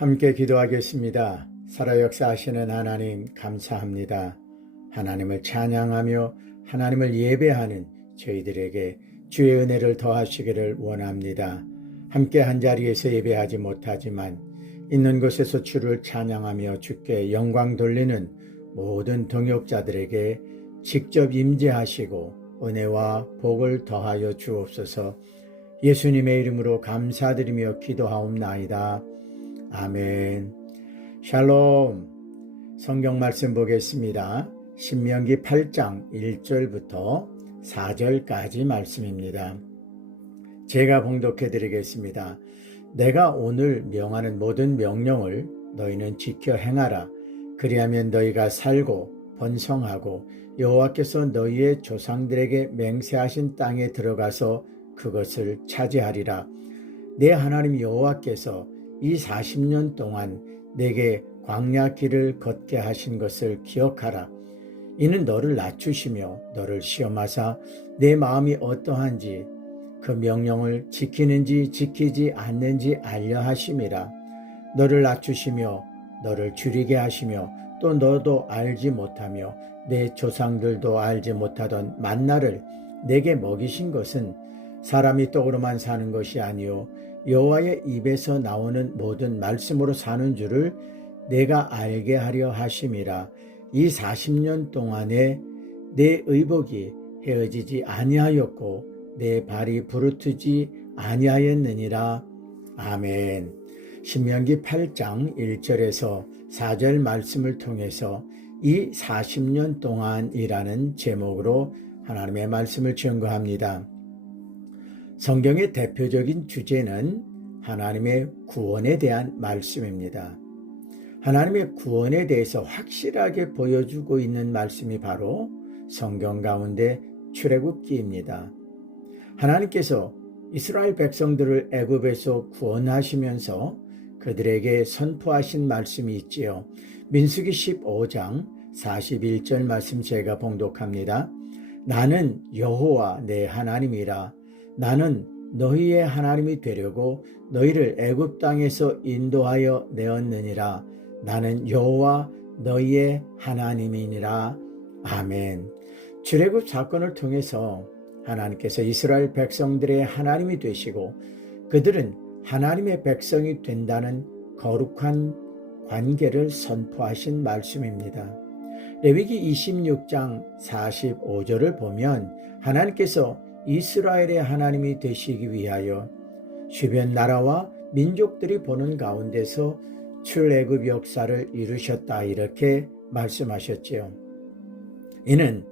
함께 기도하겠습니다. 살아 역사하시는 하나님 감사합니다. 하나님을 찬양하며 하나님을 예배하는 저희들에게 주의 은혜를 더하시기를 원합니다. 함께 한자리에서 예배하지 못하지만 있는 곳에서 주를 찬양하며 주께 영광 돌리는 모든 동역자들에게 직접 임재하시고 은혜와 복을 더하여 주옵소서. 예수님의 이름으로 감사드리며 기도하옵나이다. 아멘. 샬롬. 성경 말씀 보겠습니다. 신명기 8장 1절부터 4절까지 말씀입니다. 제가 봉독해 드리겠습니다. 내가 오늘 명하는 모든 명령을 너희는 지켜 행하라. 그리하면 너희가 살고 번성하고 여호와께서 너희의 조상들에게 맹세하신 땅에 들어가서 그것을 차지하리라. 내 하나님 여호와께서 이 40년 동안 내게 광야 길을 걷게 하신 것을 기억하라. 이는 너를 낮추시며 너를 시험하사 내 마음이 어떠한지 그 명령을 지키는지 지키지 않는지 알려 하심이라. 너를 낮추시며 너를 줄이게 하시며 또 너도 알지 못하며 내 조상들도 알지 못하던 만나를 내게 먹이신 것은 사람이 떡으로만 사는 것이 아니요 여호와의 입에서 나오는 모든 말씀으로 사는 줄을 내가 알게 하려 하심이라. 이 40년 동안에 내 의복이 헤어지지 아니하였고 내 발이 부르트지 아니하였느니라. 아멘. 신명기 8장 1절에서 4절 말씀을 통해서 이 40년 동안이라는 제목으로 하나님의 말씀을 증거합니다. 성경의 대표적인 주제는 하나님의 구원에 대한 말씀입니다. 하나님의 구원에 대해서 확실하게 보여주고 있는 말씀이 바로 성경 가운데 출애굽기입니다. 하나님께서 이스라엘 백성들을 애굽에서 구원하시면서 그들에게 선포하신 말씀이 있지요. 민수기 15장 41절 말씀 제가 봉독합니다. 나는 여호와 내 하나님이라. 나는 너희의 하나님이 되려고 너희를 애굽 땅에서 인도하여 내었느니라. 나는 여호와 너희의 하나님이니라. 아멘. 출애굽 사건을 통해서 하나님께서 이스라엘 백성들의 하나님이 되시고 그들은 하나님의 백성이 된다는 거룩한 관계를 선포하신 말씀입니다. 레위기 26장 45절을 보면 하나님께서 이스라엘의 하나님이 되시기 위하여 주변 나라와 민족들이 보는 가운데서 출애굽 역사를 이루셨다 이렇게 말씀하셨지요. 이는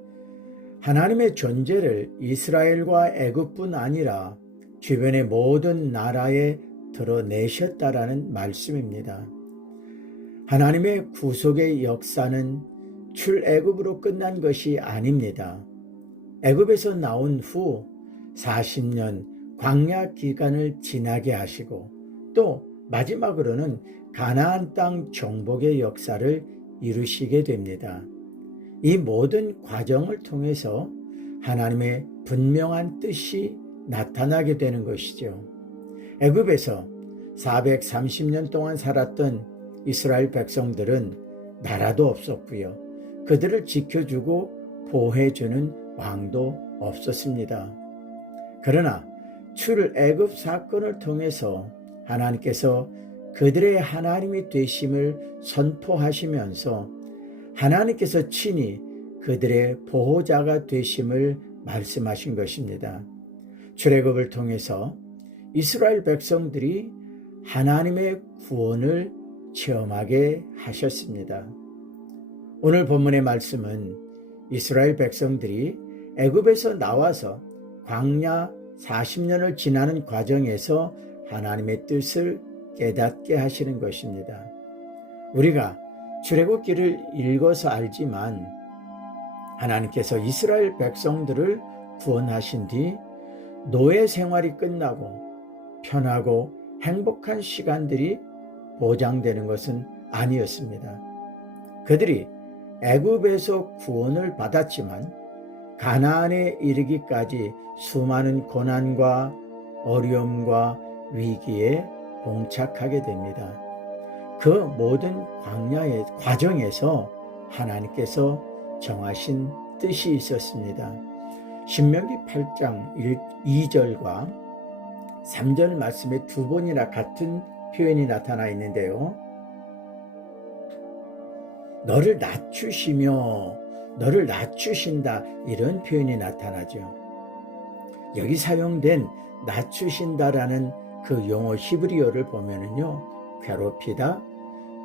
하나님의 존재를 이스라엘과 애굽뿐 아니라 주변의 모든 나라에 드러내셨다라는 말씀입니다. 하나님의 구속의 역사는 출애굽으로 끝난 것이 아닙니다. 애굽에서 나온 후 40년 광야 기간을 지나게 하시고 또 마지막으로는 가나안 땅 정복의 역사를 이루시게 됩니다. 이 모든 과정을 통해서 하나님의 분명한 뜻이 나타나게 되는 것이죠. 애굽에서 430년 동안 살았던 이스라엘 백성들은 나라도 없었고요. 그들을 지켜주고 보호해주는 왕도 없었습니다. 그러나 출애굽 사건을 통해서 하나님께서 그들의 하나님이 되심을 선포하시면서 하나님께서 친히 그들의 보호자가 되심을 말씀하신 것입니다. 출애굽을 통해서 이스라엘 백성들이 하나님의 구원을 체험하게 하셨습니다. 오늘 본문의 말씀은 이스라엘 백성들이 애굽에서 나와서 광야 40년을 지나는 과정에서 하나님의 뜻을 깨닫게 하시는 것입니다. 우리가 출애굽기를 읽어서 알지만 하나님께서 이스라엘 백성들을 구원하신 뒤 노예 생활이 끝나고 편하고 행복한 시간들이 보장되는 것은 아니었습니다. 그들이 애굽에서 구원을 받았지만 가나안에 이르기까지 수많은 고난과 어려움과 위기에 봉착하게 됩니다. 그 모든 광야의 과정에서 하나님께서 정하신 뜻이 있었습니다. 신명기 8장 2절과 3절 말씀에 두 번이나 같은 표현이 나타나 있는데요. 너를 낮추시며 너를 낮추신다, 이런 표현이 나타나죠. 여기 사용된 낮추신다라는 그 용어 히브리어를 보면은요, 괴롭히다,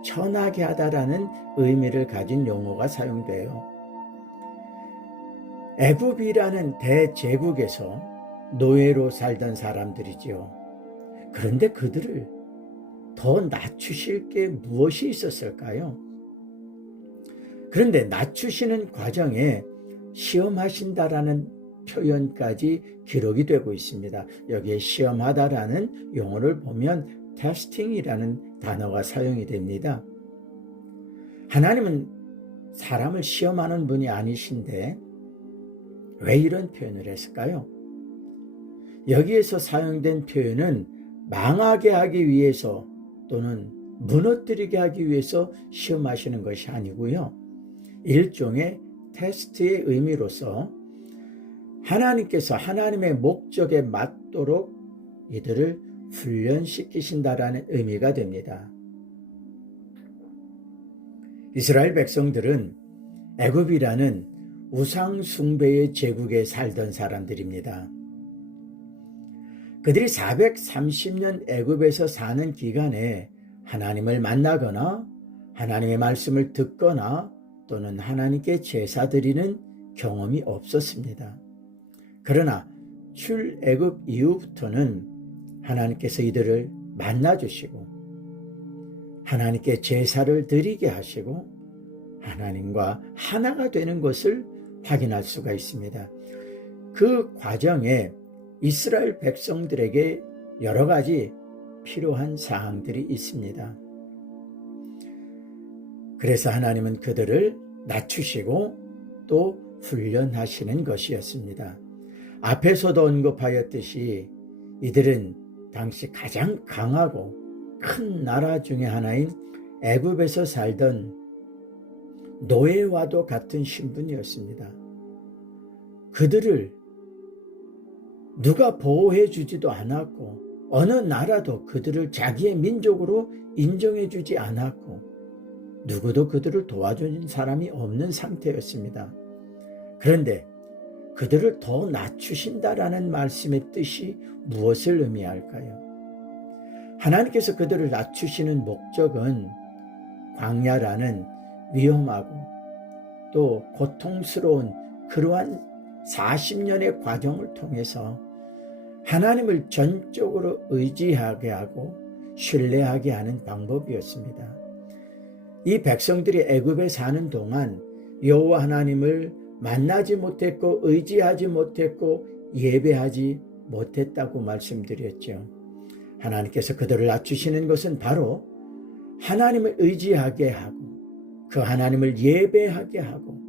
천하게 하다라는 의미를 가진 용어가 사용돼요. 애굽이라는 대제국에서 노예로 살던 사람들이지요. 그런데 그들을 더 낮추실 게 무엇이 있었을까요? 그런데 낮추시는 과정에 시험하신다라는 표현까지 기록이 되고 있습니다. 여기에 시험하다라는 용어를 보면 테스팅이라는 단어가 사용이 됩니다. 하나님은 사람을 시험하는 분이 아니신데 왜 이런 표현을 했을까요? 여기에서 사용된 표현은 망하게 하기 위해서 또는 무너뜨리게 하기 위해서 시험하시는 것이 아니고요. 일종의 테스트의 의미로서 하나님께서 하나님의 목적에 맞도록 이들을 훈련시키신다라는 의미가 됩니다. 이스라엘 백성들은 애굽이라는 우상 숭배의 제국에 살던 사람들입니다. 그들이 430년 애굽에서 사는 기간에 하나님을 만나거나 하나님의 말씀을 듣거나 또는 하나님께 제사 드리는 경험이 없었습니다. 그러나 출애굽 이후부터는 하나님께서 이들을 만나주시고 하나님께 제사를 드리게 하시고 하나님과 하나가 되는 것을 확인할 수가 있습니다. 그 과정에 이스라엘 백성들에게 여러 가지 필요한 사항들이 있습니다. 그래서 하나님은 그들을 낮추시고 또 훈련하시는 것이었습니다. 앞에서도 언급하였듯이 이들은 당시 가장 강하고 큰 나라 중에 하나인 애굽에서 살던 노예와도 같은 신분이었습니다. 그들을 누가 보호해 주지도 않았고 어느 나라도 그들을 자기의 민족으로 인정해 주지 않았고 누구도 그들을 도와준 사람이 없는 상태였습니다. 그런데 그들을 더 낮추신다라는 말씀의 뜻이 무엇을 의미할까요? 하나님께서 그들을 낮추시는 목적은 광야라는 위험하고 또 고통스러운 그러한 40년의 과정을 통해서 하나님을 전적으로 의지하게 하고 신뢰하게 하는 방법이었습니다. 이 백성들이 애굽에 사는 동안 여호와 하나님을 만나지 못했고 의지하지 못했고 예배하지 못했다고 말씀드렸죠. 하나님께서 그들을 낮추시는 것은 바로 하나님을 의지하게 하고 그 하나님을 예배하게 하고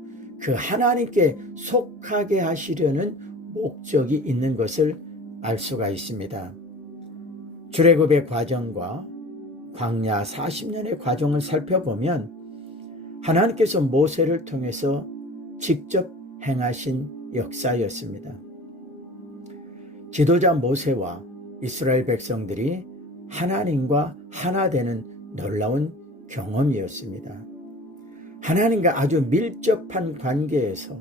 그 하나님께 속하게 하시려는 목적이 있는 것을 알 수가 있습니다. 출애굽의 과정과 광야 40년의 과정을 살펴보면 하나님께서 모세를 통해서 직접 행하신 역사였습니다. 지도자 모세와 이스라엘 백성들이 하나님과 하나 되는 놀라운 경험이었습니다. 하나님과 아주 밀접한 관계에서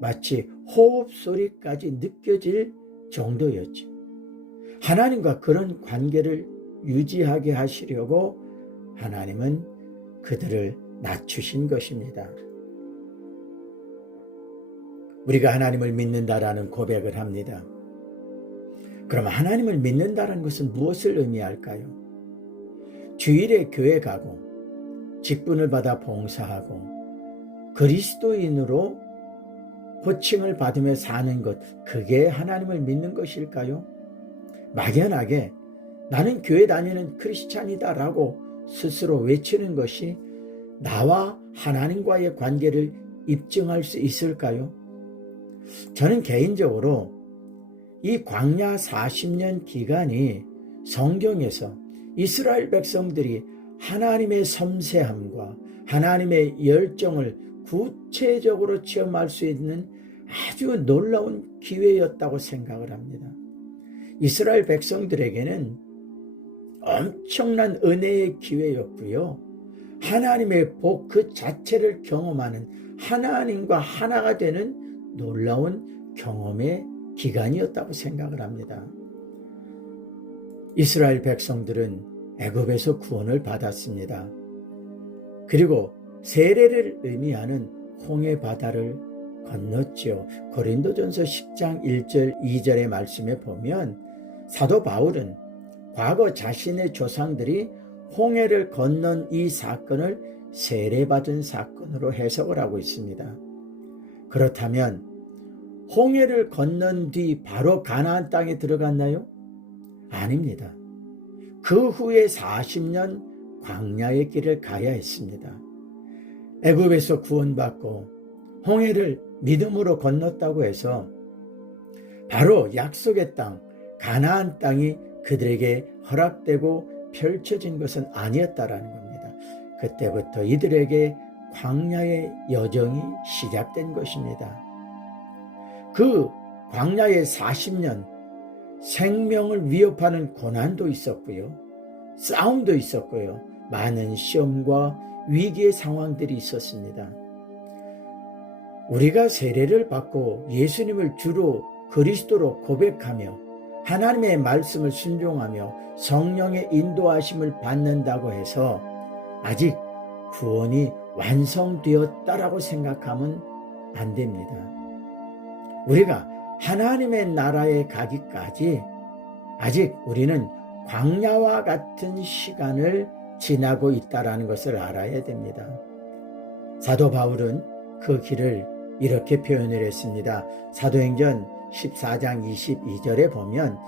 마치 호흡 소리까지 느껴질 정도였죠. 하나님과 그런 관계를 유지하게 하시려고 하나님은 그들을 낮추신 것입니다. 우리가 하나님을 믿는다라는 고백을 합니다. 그럼 하나님을 믿는다는 것은 무엇을 의미할까요? 주일에 교회 가고 직분을 받아 봉사하고 그리스도인으로 호칭을 받으며 사는 것, 그게 하나님을 믿는 것일까요? 막연하게 나는 교회 다니는 크리스찬이다라고 스스로 외치는 것이 나와 하나님과의 관계를 입증할 수 있을까요? 저는 개인적으로 이 광야 40년 기간이 성경에서 이스라엘 백성들이 하나님의 섬세함과 하나님의 열정을 구체적으로 체험할 수 있는 아주 놀라운 기회였다고 생각을 합니다. 이스라엘 백성들에게는 엄청난 은혜의 기회였고요. 하나님의 복 그 자체를 경험하는, 하나님과 하나가 되는 놀라운 경험의 기간이었다고 생각을 합니다. 이스라엘 백성들은 애굽에서 구원을 받았습니다. 그리고 세례를 의미하는 홍해 바다를 건넜지요. 고린도전서 10장 1절 2절의 말씀에 보면 사도 바울은 과거 자신의 조상들이 홍해를 건넌 이 사건을 세례받은 사건으로 해석을 하고 있습니다. 그렇다면 홍해를 건넌 뒤 바로 가나안 땅에 들어갔나요? 아닙니다. 그 후에 40년 광야의 길을 가야 했습니다. 애굽에서 구원받고 홍해를 믿음으로 건넜다고 해서 바로 약속의 땅 가나안 땅이 그들에게 허락되고 펼쳐진 것은 아니었다라는 겁니다. 그때부터 이들에게 광야의 여정이 시작된 것입니다. 그 광야의 40년 생명을 위협하는 고난도 있었고요. 싸움도 있었고요. 많은 시험과 위기의 상황들이 있었습니다. 우리가 세례를 받고 예수님을 주로 그리스도로 고백하며 하나님의 말씀을 순종하며 성령의 인도하심을 받는다고 해서 아직 구원이 완성되었다라고 생각하면 안 됩니다. 우리가 하나님의 나라에 가기까지 아직 우리는 광야와 같은 시간을 지나고 있다라는 것을 알아야 됩니다. 사도 바울은 그 길을 이렇게 표현을 했습니다. 사도행전 14장 22절에 보면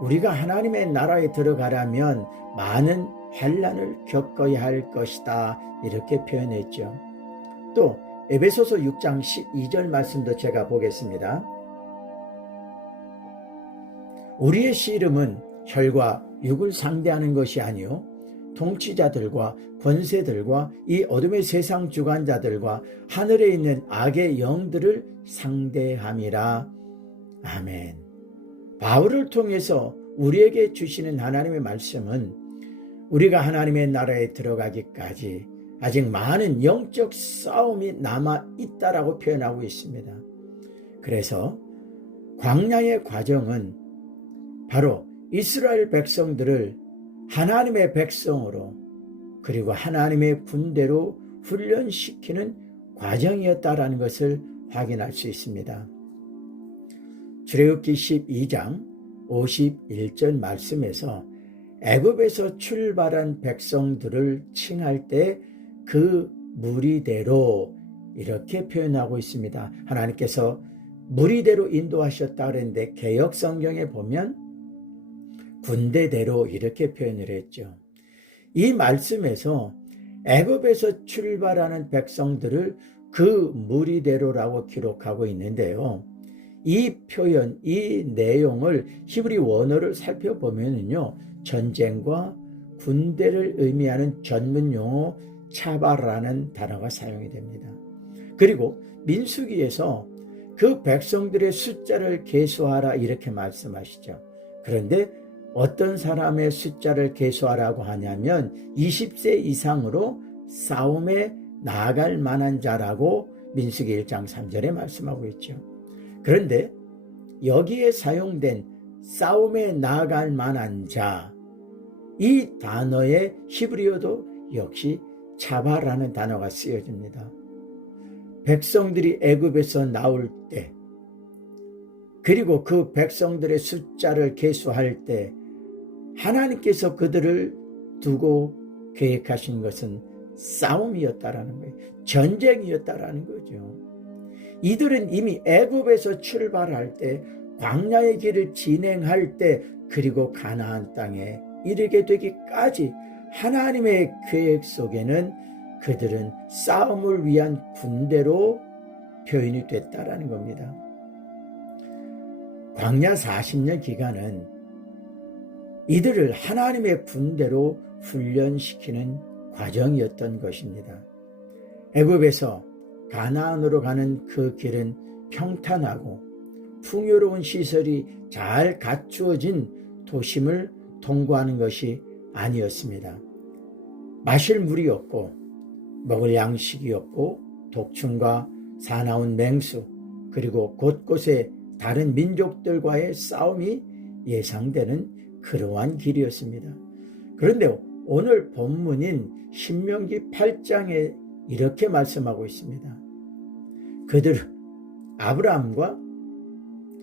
우리가 하나님의 나라에 들어가려면 많은 환난을 겪어야 할 것이다 이렇게 표현했죠. 또 에베소서 6장 12절 말씀도 제가 보겠습니다. 우리의 씨름은 혈과 육을 상대하는 것이 아니요 통치자들과 권세들과 이 어둠의 세상 주관자들과 하늘에 있는 악의 영들을 상대함이라. 아멘. 바울을 통해서 우리에게 주시는 하나님의 말씀은 우리가 하나님의 나라에 들어가기까지 아직 많은 영적 싸움이 남아있다라고 표현하고 있습니다. 그래서 광야의 과정은 바로 이스라엘 백성들을 하나님의 백성으로 그리고 하나님의 군대로 훈련시키는 과정이었다라는 것을 확인할 수 있습니다. 출애굽기 12장 51절 말씀에서 애굽에서 출발한 백성들을 칭할 때 그 무리대로 이렇게 표현하고 있습니다. 하나님께서 무리대로 인도하셨다 그랬는데 개역 성경에 보면 군대대로 이렇게 표현을 했죠. 이 말씀에서 애굽에서 출발하는 백성들을 그 무리대로라고 기록하고 있는데요. 이 표현, 이 내용을 히브리 원어를 살펴보면요, 전쟁과 군대를 의미하는 전문 용어 차바라는 단어가 사용이 됩니다. 그리고 민수기에서 그 백성들의 숫자를 계수하라 이렇게 말씀하시죠. 그런데 어떤 사람의 숫자를 계수하라고 하냐면 20세 이상으로 싸움에 나아갈 만한 자라고 민수기 1장 3절에 말씀하고 있죠. 그런데 여기에 사용된 싸움에 나아갈 만한 자, 이 단어의 히브리어도 역시 차바라는 단어가 쓰여집니다. 백성들이 애굽에서 나올 때 그리고 그 백성들의 숫자를 계수할 때 하나님께서 그들을 두고 계획하신 것은 싸움이었다라는 거예요. 전쟁이었다라는 거죠. 이들은 이미 애굽에서 출발할 때 광야의 길을 진행할 때 그리고 가나안 땅에 이르게 되기까지 하나님의 계획 속에는 그들은 싸움을 위한 군대로 표현이 됐다라는 겁니다. 광야 40년 기간은 이들을 하나님의 군대로 훈련시키는 과정이었던 것입니다. 애굽에서 가나안으로 가는 그 길은 평탄하고 풍요로운 시설이 잘 갖추어진 도심을 통과하는 것이 아니었습니다. 마실 물이 없고 먹을 양식이 없고 독충과 사나운 맹수 그리고 곳곳에 다른 민족들과의 싸움이 예상되는 그러한 길이었습니다. 그런데 오늘 본문인 신명기 8장에 이렇게 말씀하고 있습니다. 그들은 아브라함과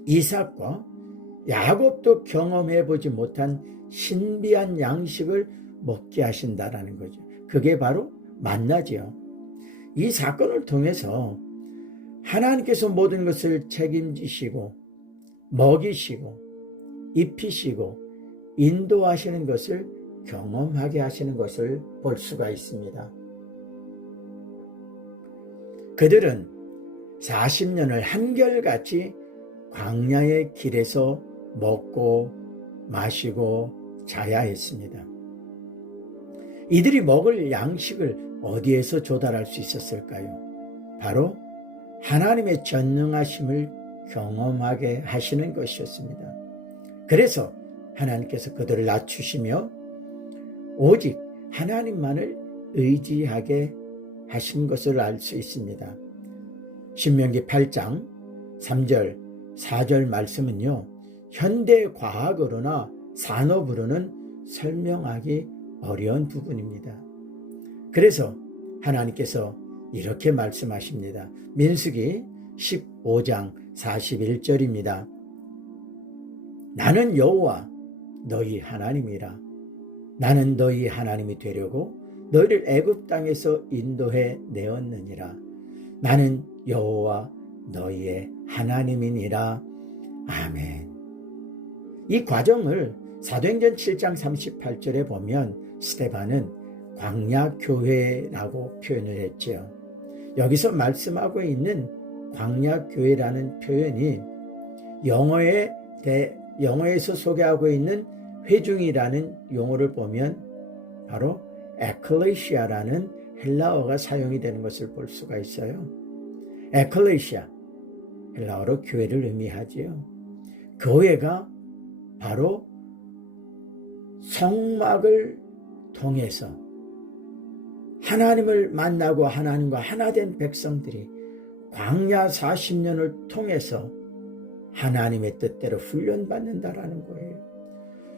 이삭과 야곱도 경험해보지 못한 신비한 양식을 먹게 하신다라는 거죠. 그게 바로 만나지요. 이 사건을 통해서 하나님께서 모든 것을 책임지시고 먹이시고 입히시고 인도하시는 것을 경험하게 하시는 것을 볼 수가 있습니다. 그들은 40년을 한결같이 광야의 길에서 먹고 마시고 자야 했습니다. 이들이 먹을 양식을 어디에서 조달할 수 있었을까요? 바로 하나님의 전능하심을 경험하게 하시는 것이었습니다. 그래서 하나님께서 그들을 낮추시며 오직 하나님만을 의지하게 하신 것을 알 수 있습니다. 신명기 8장 3절 4절 말씀은요, 현대 과학으로나 산업으로는 설명하기 어려운 부분입니다. 그래서 하나님께서 이렇게 말씀하십니다. 민수기 15장 41절입니다. 나는 여호와 너희 하나님이라. 나는 너희 하나님이 되려고 너희를 애굽 땅에서 인도해 내었느니라. 나는 여호와 너희의 하나님이니라. 아멘. 이 과정을 사도행전 7장 38절에 보면 스데반은 광야교회라고 표현을 했죠. 여기서 말씀하고 있는 광야교회라는 표현이 영어에서 소개하고 있는 회중이라는 용어를 보면 바로 에클레시아라는 헬라어가 사용이 되는 것을 볼 수가 있어요. 에클레시아, 헬라어로 교회를 의미하지요. 교회가 바로 성막을 통해서 하나님을 만나고 하나님과 하나 된 백성들이 광야 40년을 통해서 하나님의 뜻대로 훈련받는다라는 거예요.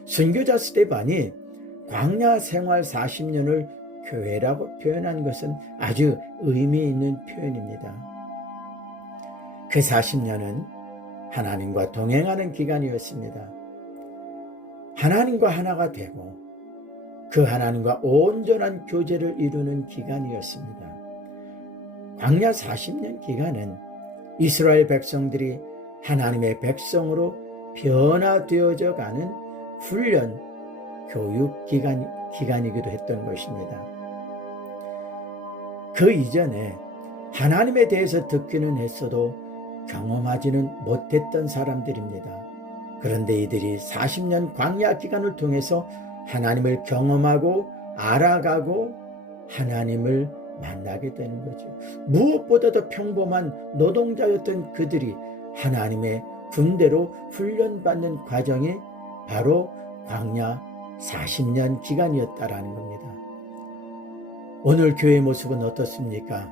선교자 스데반이 광야 생활 40년을 교회라고 표현한 것은 아주 의미 있는 표현입니다. 그 40년은 하나님과 동행하는 기간이었습니다. 하나님과 하나가 되고 그 하나님과 온전한 교제를 이루는 기간이었습니다. 광야 40년 기간은 이스라엘 백성들이 하나님의 백성으로 변화되어져 가는 훈련, 교육 기간이기도 했던 것입니다. 그 이전에 하나님에 대해서 듣기는 했어도 경험하지는 못했던 사람들입니다. 그런데 이들이 40년 광야 기간을 통해서 하나님을 경험하고 알아가고 하나님을 만나게 되는 거죠. 무엇보다도 평범한 노동자였던 그들이 하나님의 군대로 훈련받는 과정이 바로 광야 40년 기간이었다라는 겁니다. 오늘 교회의 모습은 어떻습니까?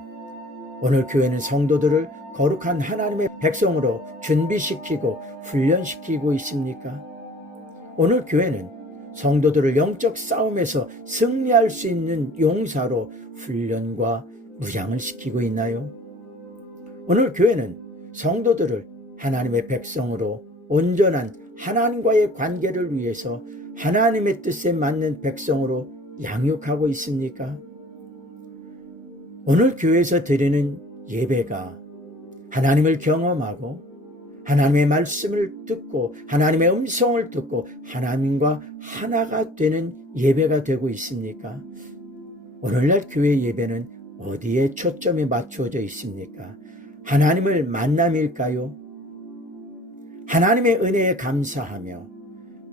오늘 교회는 성도들을 거룩한 하나님의 백성으로 준비시키고 훈련시키고 있습니까? 오늘 교회는 성도들을 영적 싸움에서 승리할 수 있는 용사로 훈련과 무장을 시키고 있나요? 오늘 교회는 성도들을 하나님의 백성으로 온전한 하나님과의 관계를 위해서 하나님의 뜻에 맞는 백성으로 양육하고 있습니까? 오늘 교회에서 드리는 예배가 하나님을 경험하고 하나님의 말씀을 듣고 하나님의 음성을 듣고 하나님과 하나가 되는 예배가 되고 있습니까? 오늘날 교회 예배는 어디에 초점이 맞추어져 있습니까? 하나님을 만남일까요? 하나님의 은혜에 감사하며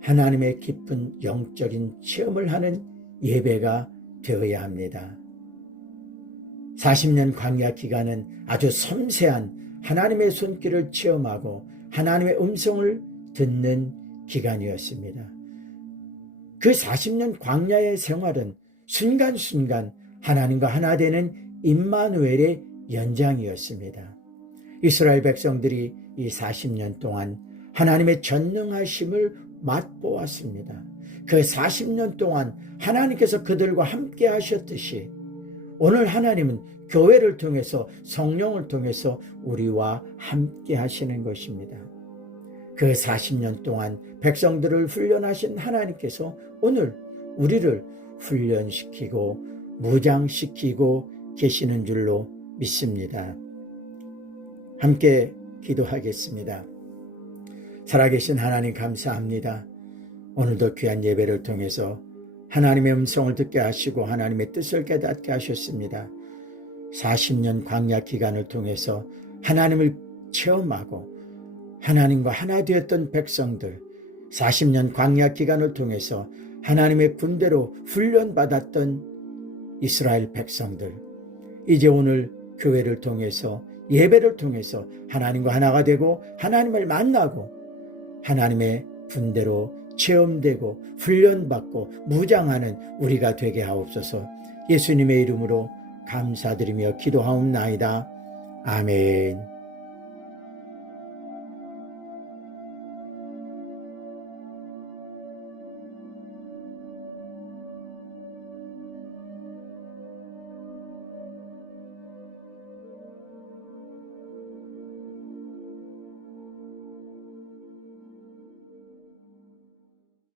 하나님의 깊은 영적인 체험을 하는 예배가 되어야 합니다. 40년 광야 기간은 아주 섬세한 하나님의 손길을 체험하고 하나님의 음성을 듣는 기간이었습니다. 그 40년 광야의 생활은 순간순간 하나님과 하나 되는 임마누엘의 연장이었습니다. 이스라엘 백성들이 이 40년 동안 하나님의 전능하심을 맛보았습니다. 그 40년 동안 하나님께서 그들과 함께 하셨듯이 오늘 하나님은 교회를 통해서 성령을 통해서 우리와 함께 하시는 것입니다. 그 40년 동안 백성들을 훈련하신 하나님께서 오늘 우리를 훈련시키고 무장시키고 계시는 줄로 믿습니다. 함께 기도하겠습니다. 살아계신 하나님 감사합니다. 오늘도 귀한 예배를 통해서 하나님의 음성을 듣게 하시고 하나님의 뜻을 깨닫게 하셨습니다. 40년 광야 기간을 통해서 하나님을 체험하고 하나님과 하나 되었던 백성들, 40년 광야 기간을 통해서 하나님의 군대로 훈련받았던 이스라엘 백성들, 이제 오늘 교회를 통해서 예배를 통해서 하나님과 하나가 되고 하나님을 만나고 하나님의 군대로 체험되고 훈련받고 무장하는 우리가 되게 하옵소서. 예수님의 이름으로 감사드리며 기도하옵나이다. 아멘.